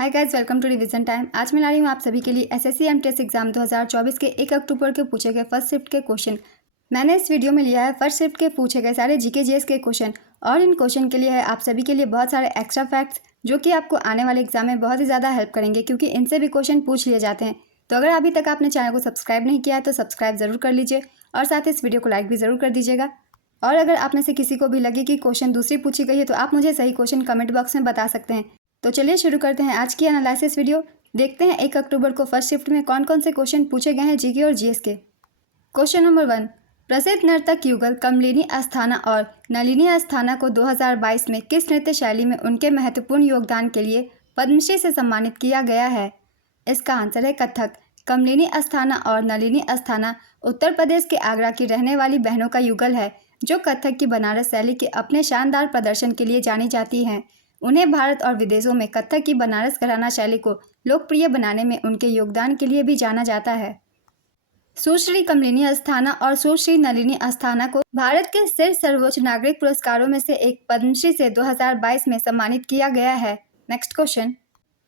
Hi guys, welcome to revision time. आज मैं ला रही हूँ आप सभी के लिए एसएससी एमटीएस एग्जाम 2024 के 1 अक्टूबर के पूछे गए फर्स्ट शिफ्ट के क्वेश्चन। मैंने इस वीडियो में लिया है फर्स्ट शिफ्ट के पूछे गए सारे जीके जीएस के क्वेश्चन, और इन क्वेश्चन के लिए है आप सभी के लिए बहुत सारे एक्स्ट्रा फैक्ट्स जो कि आपको आने वाले एग्जाम में बहुत ही ज़्यादा हेल्प करेंगे, क्योंकि इनसे भी क्वेश्चन पूछ लिए जाते हैं। तो अगर अभी तक आपने चैनल को सब्सक्राइब नहीं किया है तो सब्सक्राइब जरूर कर लीजिए, और साथ ही इस वीडियो को लाइक भी ज़रूर कर दीजिएगा। और अगर आप में से किसी को भी लगे कि क्वेश्चन दूसरी पूछी गई है तो आप मुझे सही क्वेश्चन कमेंट बॉक्स में बता सकते हैं। तो चलिए शुरू करते हैं आज की एनालिसिस वीडियो। देखते हैं 1 अक्टूबर को फर्स्ट शिफ्ट में कौन कौन से क्वेश्चन पूछे गए हैं जीके और जीएस के। क्वेश्चन नंबर 1, प्रसिद्ध नर्तक युगल कमलिनी अस्थाना और नलिनी अस्थाना को 2022 में किस नृत्य शैली में उनके महत्वपूर्ण योगदान के लिए पद्मश्री से सम्मानित किया गया है? इसका आंसर है कथक। कमलिनी अस्थाना और नलिनी अस्थाना उत्तर प्रदेश के आगरा की रहने वाली बहनों का युगल है जो कथक की बनारस शैली के अपने शानदार प्रदर्शन के लिए जानी जाती हैं। उन्हें भारत और विदेशों में कथक की बनारस घराना शैली को लोकप्रिय बनाने में उनके योगदान के लिए भी जाना जाता है। सुश्री कमलिनी अस्थाना और सुश्री नलिनी अस्थाना को भारत के शीर्ष सर्वोच्च नागरिक पुरस्कारों में से एक पद्मश्री से 2022 में सम्मानित किया गया है। नेक्स्ट क्वेश्चन,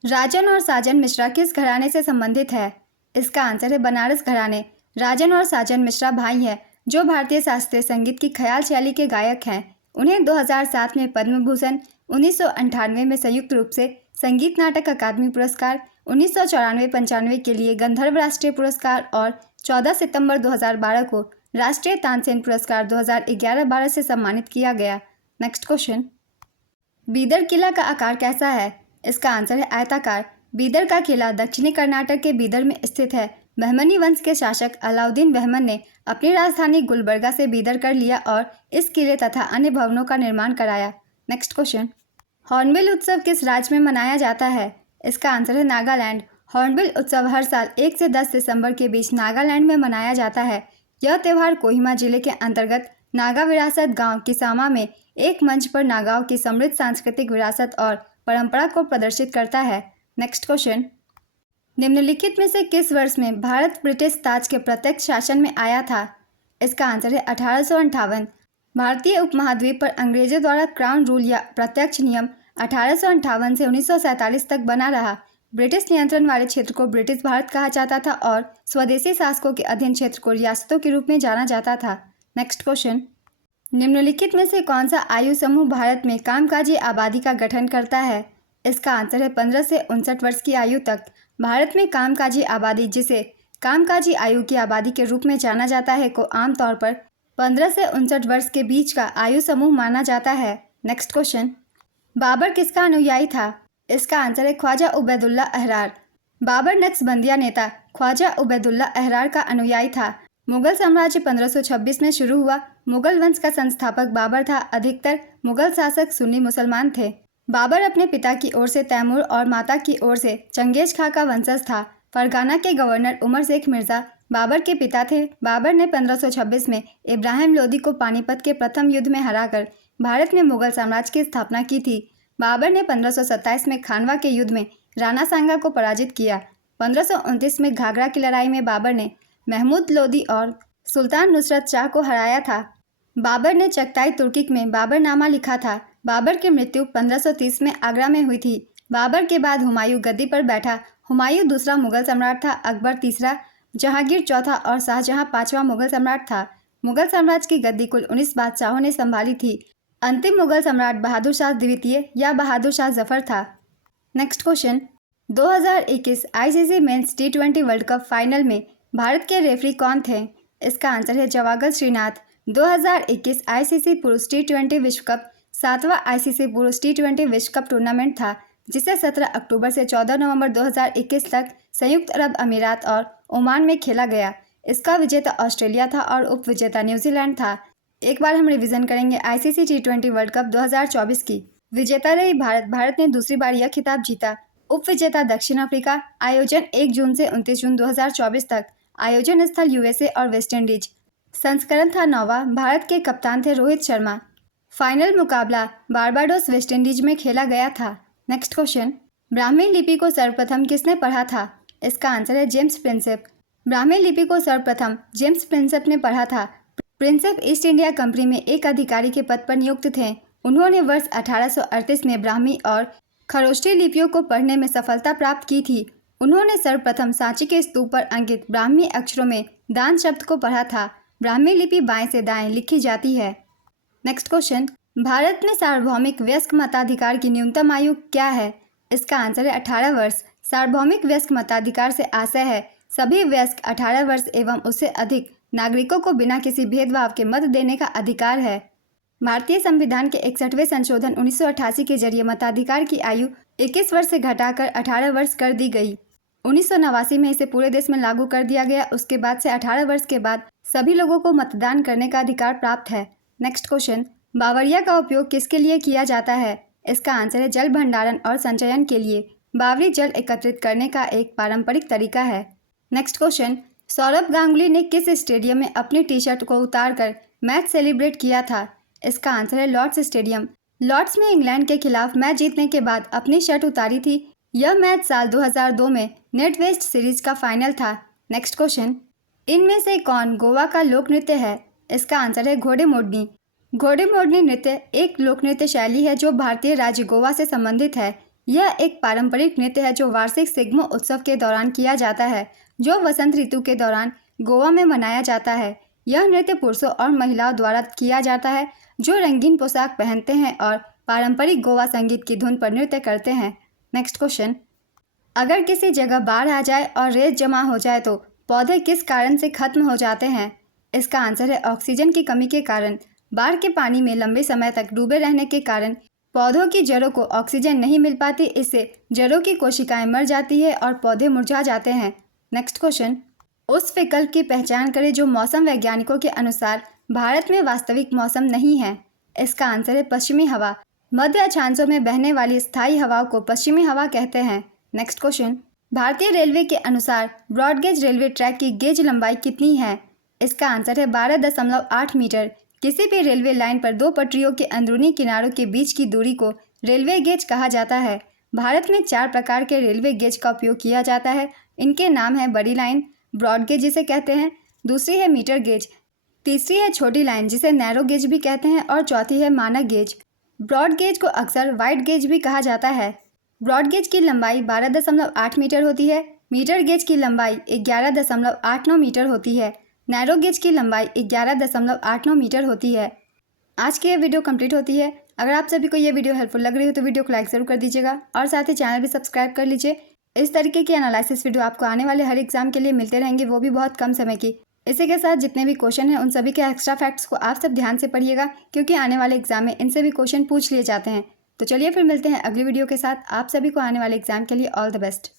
राजन और साजन मिश्रा किस घराने से संबंधित है? इसका आंसर है बनारस घराने। राजन और साजन मिश्रा भाई हैं जो भारतीय शास्त्रीय संगीत की ख्याल शैली के गायक हैं। उन्हें 2007 में पद्म भूषण, 1998 में संयुक्त रूप से संगीत नाटक अकादमी पुरस्कार, 1994-95 के लिए गंधर्व राष्ट्रीय पुरस्कार और 14 सितंबर 2012 को राष्ट्रीय तानसेन पुरस्कार 2011-12 से सम्मानित किया गया। नेक्स्ट क्वेश्चन, बीदर किला का आकार कैसा है? इसका आंसर है आयताकार। बीदर का किला दक्षिणी कर्नाटक के बीदर में स्थित है। बहमनी वंश के शासक अलाउद्दीन बहमन ने अपनी राजधानी गुलबर्गा से बीदर कर लिया और इस किले तथा अन्य भवनों का निर्माण कराया। नेक्स्ट क्वेश्चन, हॉर्नबिल उत्सव किस राज्य में मनाया जाता है? इसका आंसर है नागालैंड। हॉर्नबिल उत्सव हर साल 1 से 10 दिसंबर के बीच नागालैंड में मनाया जाता है। यह त्यौहार कोहिमा जिले के अंतर्गत नागा विरासत गांव किसामा में एक मंच पर नागाओं की समृद्ध सांस्कृतिक विरासत और परंपरा को प्रदर्शित करता है। नेक्स्ट क्वेश्चन, निम्नलिखित में से किस वर्ष में भारत ब्रिटिश ताज के प्रत्यक्ष शासन में आया था? इसका आंसर है 1858। भारतीय उपमहाद्वीप पर अंग्रेजों द्वारा क्राउन रूल या प्रत्यक्ष नियम 1858 से 1947 तक बना रहा। ब्रिटिश नियंत्रण वाले क्षेत्र को ब्रिटिश भारत कहा जाता था और स्वदेशी शासकों के अधीन क्षेत्र को रियासतों के रूप में जाना जाता था। नेक्स्ट क्वेश्चन, निम्नलिखित में से कौन सा आयु समूह भारत में कामकाजी आबादी का गठन करता है? इसका आंसर है 15 से 59 वर्ष की आयु तक। भारत में कामकाजी आबादी, जिसे कामकाजी आयु की आबादी के रूप में जाना जाता है, को आमतौर पर 15 से 59 वर्ष के बीच का आयु समूह माना जाता है। नेक्स्ट क्वेश्चन, बाबर किसका अनुयायी था? इसका आंसर है ख्वाजा उबैदुल्ला अहरार। बाबर नक्शबंदिया नेता ख्वाजा उबैदुल्ला अहरार का अनुयायी था। मुगल साम्राज्य 1526 में शुरू हुआ। मुगल वंश का संस्थापक बाबर था। अधिकतर मुगल शासक सुन्नी मुसलमान थे। बाबर अपने पिता की ओर से तैमूर और माता की ओर से चंगेज खां का वंशज था। फरगाना के गवर्नर उमर शेख मिर्जा बाबर के पिता थे। बाबर ने 1526 में इब्राहिम लोदी को पानीपत के प्रथम युद्ध में हराकर भारत में मुगल साम्राज्य की स्थापना की थी। बाबर ने 1527 में खानवा के युद्ध में राणा सांगा को पराजित किया। 1529 में घाघरा की लड़ाई में बाबर ने महमूद लोदी और सुल्तान नुसरत शाह को हराया था। बाबर ने चगताई तुर्किक में बाबरनामा लिखा था। बाबर की मृत्यु 1530 में आगरा में हुई थी। बाबर के बाद हुमायूं गद्दी पर बैठा। हुमायूं दूसरा मुगल सम्राट था, अकबर तीसरा, जहांगीर चौथा और शाहजहां पांचवा मुगल सम्राट था। मुगल साम्राज्य की गद्दी कुल 19 बादशाहों ने संभाली थी। अंतिम मुगल सम्राट बहादुर शाह द्वितीय या बहादुर शाह जफर था। नेक्स्ट क्वेश्चन, 2021 आईसीसी मेंस टी20 वर्ल्ड कप फाइनल में भारत के रेफरी कौन थे? इसका आंसर है जवागल श्रीनाथ। 2021 आईसीसी पुरुष टी20 विश्व कप 7वां आईसीसी पुरुष टी20 विश्व कप टूर्नामेंट था, जिसे 17 अक्टूबर से 14 नवंबर 2021 तक संयुक्त अरब अमीरात और ओमान में खेला गया। इसका विजेता ऑस्ट्रेलिया था और उप विजेता न्यूजीलैंड था। एक बार हम रिवीजन करेंगे आईसीसी टी20 वर्ल्ड कप 2024 की। विजेता रही भारत। भारत ने दूसरी बार यह खिताब जीता। उप विजेता दक्षिण अफ्रीका। आयोजन 1 जून से 29 जून 2024 तक। आयोजन स्थल यूएसए और वेस्ट इंडीज। संस्करण था 9वां। भारत के कप्तान थे रोहित शर्मा। फाइनल मुकाबला बारबाडोस वेस्ट इंडीज में खेला गया था। नेक्स्ट क्वेश्चन, ब्राह्मी लिपि को सर्वप्रथम किसने पढ़ा था? इसका आंसर है जेम्स प्रिंसेप। ब्राह्मी लिपि को सर्वप्रथम जेम्स प्रिंसेप ने पढ़ा था। प्रिंसेप ईस्ट इंडिया कंपनी में एक अधिकारी के पद पर नियुक्त थे। उन्होंने वर्ष 1838 में ब्राह्मी और खरोष्ठी लिपियों को पढ़ने में सफलता प्राप्त की थी? उन्होंने सर्वप्रथम सांची के स्तूप पर अंकित ब्राह्मी अक्षरों में दान शब्द को पढ़ा था। ब्राह्मी लिपि बाएं से दाएं लिखी जाती है। नेक्स्ट क्वेश्चन, भारत में सार्वभौमिक वयस्क मताधिकार की न्यूनतम आयु क्या है? इसका आंसर है 18 वर्ष। सार्वभौमिक वयस्क मताधिकार से आशय है सभी वयस्क 18 वर्ष एवं उससे अधिक नागरिकों को बिना किसी भेदभाव के मत देने का अधिकार है। भारतीय संविधान के 61वें संशोधन 1988 के जरिए मताधिकार की आयु 21 वर्ष से घटाकर 18 वर्ष कर दी गई। 1989 में इसे पूरे देश में लागू कर दिया गया। उसके बाद से 18 वर्ष के बाद सभी लोगों को मतदान करने का अधिकार प्राप्त है। नेक्स्ट क्वेश्चन, बावरिया का उपयोग किसके लिए किया जाता है? इसका आंसर है जल भंडारण और संचयन के लिए। बावरी जल एकत्रित करने का एक पारंपरिक तरीका है। नेक्स्ट क्वेश्चन, सौरभ गांगुली ने किस स्टेडियम में अपनी टी शर्ट को उतारकर मैच सेलिब्रेट किया था? इसका आंसर है लॉर्ड्स स्टेडियम। लॉर्ड्स में इंग्लैंड के खिलाफ मैच जीतने के बाद अपनी शर्ट उतारी थी। यह मैच साल 2002 में नेट वेस्ट सीरीज का फाइनल था। नेक्स्ट क्वेश्चन, इनमें से कौन गोवा का लोक नृत्य है? इसका आंसर है घोड़े मोडनी। घोड़े मोडनी नृत्य एक लोक नृत्य शैली है जो भारतीय राज्य गोवा से संबंधित है। यह एक पारंपरिक नृत्य है जो वार्षिक सिग्मो उत्सव के दौरान किया जाता है, जो वसंत ऋतु के दौरान गोवा में मनाया जाता है। यह नृत्य पुरुषों और महिलाओं द्वारा किया जाता है जो रंगीन पोशाक पहनते हैं और पारंपरिक गोवा संगीत की धुन पर नृत्य करते हैं। नेक्स्ट क्वेश्चन, अगर किसी जगह बाढ़ आ जाए और रेत जमा हो जाए तो पौधे किस कारण से खत्म हो जाते हैं? इसका आंसर है ऑक्सीजन की कमी के कारण। बाढ़ के पानी में लंबे समय तक डूबे रहने के कारण पौधों की जड़ों को ऑक्सीजन नहीं मिल पाती। इससे जड़ों की कोशिकाएं मर जाती है और पौधे मुरझा जाते हैं। नेक्स्ट क्वेश्चन, उस विकल्प की पहचान करें जो मौसम वैज्ञानिकों के अनुसार भारत में वास्तविक मौसम नहीं है। इसका आंसर है पश्चिमी हवा। मध्य अक्षांशों में बहने वाली स्थायी हवाओं को पश्चिमी हवा कहते हैं। नेक्स्ट क्वेश्चन, भारतीय रेलवे के अनुसार ब्रॉडगेज रेलवे ट्रैक की गेज लंबाई कितनी है? इसका आंसर है 12.8 मीटर। किसी भी रेलवे लाइन पर दो पटरियों के अंदरूनी किनारों के बीच की दूरी को रेलवे गेज कहा जाता है। भारत में 4 प्रकार के रेलवे गेज का उपयोग किया जाता है। इनके नाम है बड़ी लाइन, ब्रॉड गेज जिसे कहते हैं, दूसरी है मीटर गेज, तीसरी है छोटी लाइन जिसे नैरो गेज भी कहते हैं और चौथी है मानक गेज। ब्रॉड गेज को अक्सर वाइड गेज भी कहा जाता है। ब्रॉड गेज की लंबाई 12.8 मीटर होती है। मीटर गेज की लंबाई 11.89 मीटर होती है। नैरो गेज की लंबाई 11.89 मीटर होती है। आज की ये वीडियो कंप्लीट होती है। अगर आप सभी को ये वीडियो हेल्पफुल लग रही हो तो वीडियो को लाइक ज़रूर कर दीजिएगा और साथ ही चैनल भी सब्सक्राइब कर लीजिए। इस तरीके की एनालिसिस वीडियो आपको आने वाले हर एग्जाम के लिए मिलते रहेंगे, वो भी बहुत कम समय की। इसी के साथ जितने भी क्वेश्चन हैं उन सभी के एक्स्ट्रा फैक्ट्स को आप सब ध्यान से पढ़िएगा, क्योंकि आने वाले एग्जाम में इनसे भी क्वेश्चन पूछ लिए जाते हैं। तो चलिए फिर मिलते हैं अगली वीडियो के साथ। आप सभी को आने वाले एग्जाम के लिए ऑल द बेस्ट।